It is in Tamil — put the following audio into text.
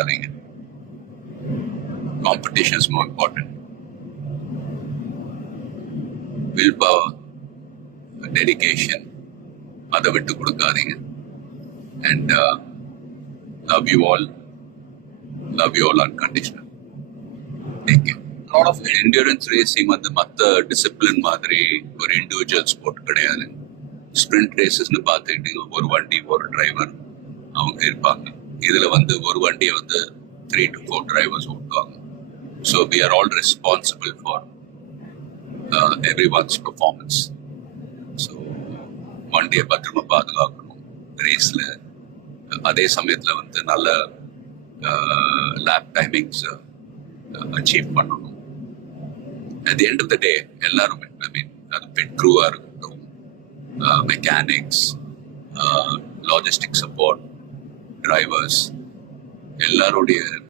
விட்டுறாதீங்க. Competition is more important. Will power, dedication, அதை விட்டு கொடுக்காதீங்க. And love you all unconditional. Take care. Endurance racing வந்து மற்ற டிசிப்ளின் மாதிரி ஒரு இண்டிவிஜுவல் ஸ்போர்ட் கிடையாது. ஸ்பிரிண்ட் ரேசஸ்ன்னு பார்த்துக்கிட்டீங்க, ஒரு வண்டி ஒரு டிரைவர் அவங்க இருப்பாங்க. இதுல வந்து ஒரு வண்டியை வந்து 3 to 4 டிரைவர்ஸ் ஓட்டுவாங்க. So we are all responsible for every one's performance. So வண்டியை பத்திரமா பாதுகாக்கணும் ரேஸ்ல. அதே சமயத்துல வந்து நல்ல லேப் டைமிங்ஸ் அச்சீவ் பண்ணணும். At the end of the day, எல்லாருமே, ஐ மீன் அது பிட் க்ரூவா இருக்கட்டும், மெக்கானிக்ஸ், லாஜிஸ்டிக் சப்போர்ட், டிரைவர்ஸ், எல்லாருடைய